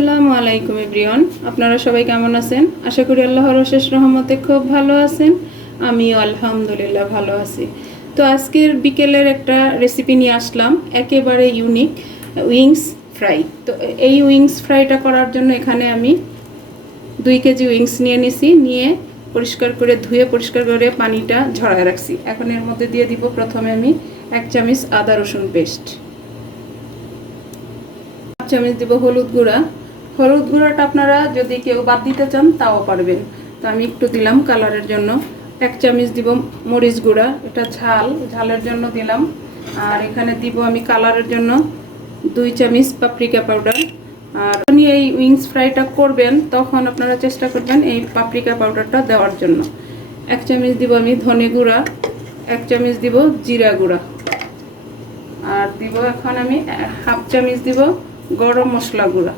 আসসালামু আলাইকুম এভরিওয়ান, আপনারা সবাই কেমন আছেন? আশা করি আল্লাহর অশেষ রহমতে খুব ভালো আছেন। আমিও আলহামদুলিল্লাহ ভালো আছি। তো আজকের বিকেলের একটা রেসিপি নিয়ে আসলাম, একেবারে ইউনিক, উইংস ফ্রাই। তো এই উইংস ফ্রাইটা করার জন্য এখানে আমি 2 কেজি উইংস নিয়ে পরিষ্কার করে ধুয়ে পরিষ্কার করে পানিটা ঝরায় রাখছি। এখন এর মধ্যে দিয়ে দিব প্রথমে আমি 1 চামচ আদা রসুন পেস্ট, চামচ দিব হলুদ গুঁড়াটা আপনারা যদি কেউ বাদ দিতে চান তাও পারবেন, তো আমি একটু দিলাম কালারের জন্য। 1 চামচ দিব মরিচ গুঁড়া, এটা ঝালের জন্য দিলাম। আর এখানে দিব আমি কালারের জন্য 2 চামচ পাপরিকা পাউডার। আর যখন এই উইংস ফ্রাইটা করবেন তখন আপনারা চেষ্টা করবেন এই পাপরিকা পাউডারটা দেওয়ার জন্য। 1 চামচ দিব আমি ধনে গুঁড়া, 1 চামচ দিব জিরা গুঁড়া, আর দিব এখন আমি 1/2 চামচ দিব গরম মশলা গুঁড়া,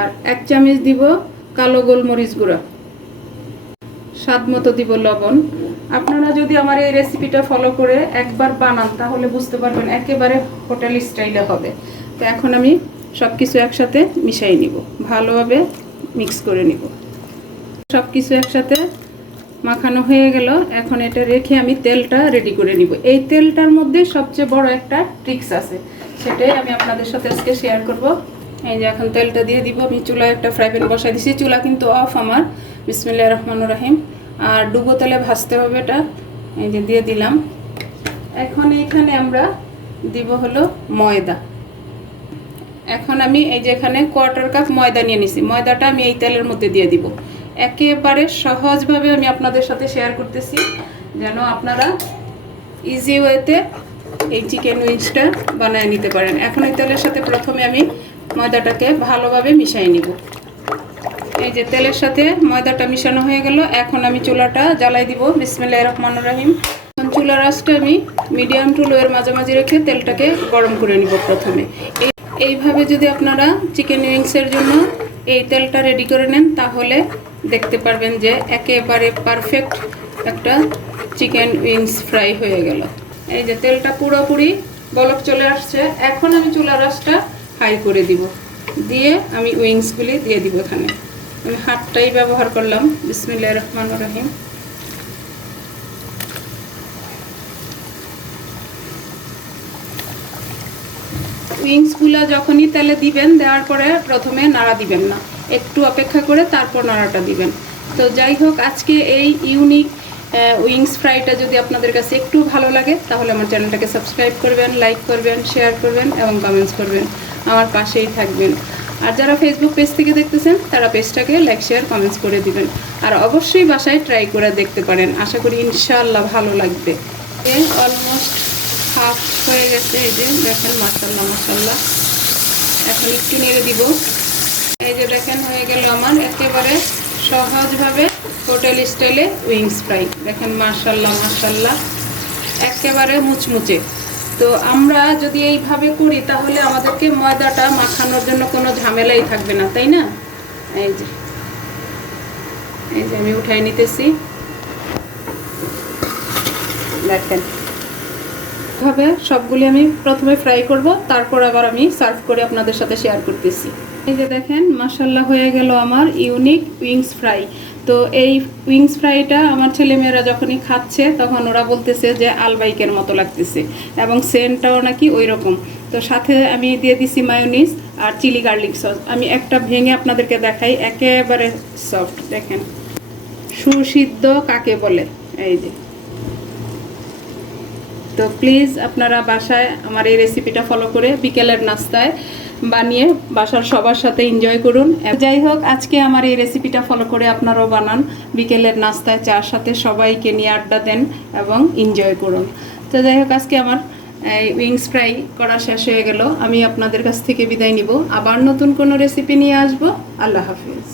আর 1 চামচ দিব কালো গোলমরিচ গুঁড়া, স্বাদ মতো দিব লবণ। আপনারা যদি আমার এই রেসিপিটা ফলো করে একবার বানান তাহলে বুঝতে পারবেন একেবারে হোটেল স্টাইলে হবে। তো এখন আমি সব কিছু একসাথে মিশিয়ে নিব, ভালোভাবে মিক্স করে নিব। সব কিছু একসাথে মাখানো হয়ে গেল। এখন এটা রেখে আমি তেলটা রেডি করে নিব। এই তেলটার মধ্যে সবচেয়ে বড় একটা ট্রিক্স আছে, সেটাই আমি আপনাদের সাথে আজকে শেয়ার করব। এই যে এখন তেলটা দিয়ে দিব। আমি চুলায় একটা ফ্রাই প্যান বসাই দিছি, চুলা কিন্তু অফ আমার। বিসমিল্লাহির রহমানির রহিম। আর ডুবো তেলে ভাজতে হবে এটা। এই যে দিয়ে দিলাম। এখন এইখানে আমরা দিব হলো ময়দা। এখন আমি এই যে এখানে 1/4 কাপ ময়দা নিয়ে নিছি, ময়দাটা আমি এই তেলের মধ্যে দিয়ে দিব। একেবারে সহজভাবে আমি আপনাদের সাথে শেয়ার করতেছি যেন আপনারা ইজি ওয়েতে এই চিকেন উইংসটা বানিয়ে নিতে পারেন। এখন এই তেলের সাথে প্রথমে আমি ময়দাটাকে ভালোভাবে মিশিয়ে নিব। এই যে তেলের সাথে ময়দাটা মিশানো হয়ে গেল। এখন আমি চুলাটা জ্বালাই দিব। বিসমিল্লাহির রহমানির রহিম। চুলার আঁচটা আমি মিডিয়াম টু লো এর মাঝামাঝি রেখে তেলটাকে গরম করে নিব প্রথমে। এইভাবে যদি আপনারা চিকেন উইংসের জন্য এই তেলটা রেডি করে নেন তাহলে দেখতে পারবেন যে একেবারে পারফেক্ট একটা চিকেন উইংস ফ্রাই হয়ে গেল। এই যে তেলটা পুরোপুরি বলক চলে আসছে। এখন আমি চুলার আঁচটা হাই করে দিব, দিয়ে আমি উইংসগুলি দিয়ে দিব। এখানে আমি হাতটাই ব্যবহার করলাম। বিসমিল্লাহির রহমানির রহিম। উইংসগুলো যখনই তেলে দিবেন, দেওয়ার পরে প্রথমে নাড়া দিবেন না, একটু অপেক্ষা করে তারপর নাড়াটা দিবেন। তো যাই হোক, আজকে এই ইউনিক উইংস ফ্রাইটা যদি আপনাদের কাছে একটু ভালো লাগে তাহলে আমার চ্যানেলটাকে সাবস্ক্রাইব করবেন, লাইক করবেন, শেয়ার করবেন এবং কমেন্টস করবেন, আমার পাশেই থাকবেন। আর যারা ফেসবুক পেজ থেকে দেখতেছেন তারা পেজটাকে লাইক, শেয়ার, কমেন্টস করে দিবেন। আর অবশ্যই বাসায় ট্রাই করে দেখতে পারেন, আশা করি ইনশাআল্লাহ ভালো লাগবে। অলমোস্ট হাফ হয়ে গেছে। এই যে দেখেন, মাশাআল্লাহ মাশাআল্লাহ। এখন একটু নেড়ে দিব। এই যে দেখেন হয়ে গেল আমার একেবারে সহজভাবে হোটেল স্টাইলে উইংস ফ্রাই। দেখেন মাশাআল্লাহ মাশাআল্লাহ, একেবারে মুচমুচে। তো আমরা যদি এইভাবে করি তাহলে আমাদেরকে ময়দাটা মাখানোর জন্য কোনো ঝামেলাই থাকবে না, তাই না? এই যে আমি উঠাই নিতেছি। দেখেন ভাবে সবগুলি আমি প্রথমে ফ্রাই করব, তারপর আবার আমি সার্ভ করে আপনাদের সাথে শেয়ার করতেছি। এই যে দেখেন মাশাআল্লাহ হয়ে গেল আমার ইউনিক উইংস ফ্রাই। তো এই উইংস ফ্রাইটা আমার ছেলেমেয়েরা যখনই খাচ্ছে তখন ওরা বলতেছে যে আলবাইকের মতো লাগতেছে, এবং সেন্টটাও নাকি ওই রকম। তো সাথে আমি দিয়ে দিছি মায়োনিজ আর চিলি গার্লিক সস। আমি একটা ভেঙে আপনাদেরকে দেখাই, একেবারে সফট। দেখেন সুসিদ্ধ কাকে বলে। এই যে, তো প্লিজ আপনারা বাসায় আমার এই রেসিপিটা ফলো করে বিকেলের নাস্তায় বানিয়ে বাসার সবার সাথে এনজয় করুন। যাই হোক, আজকে আমার এই রেসিপিটা ফলো করে আপনারাও বানান, বিকেলের নাস্তায় চার সাথে সবাইকে নিয়ে আড্ডা দেন এবং এনজয় করুন। তো যাই হোক, আজকে আমার এই উইংস ফ্রাই করা শেষ হয়ে গেল। আমি আপনাদের কাছ থেকে বিদায় নিব, আবার নতুন কোনো রেসিপি নিয়ে আসবো। আল্লাহ হাফিজ।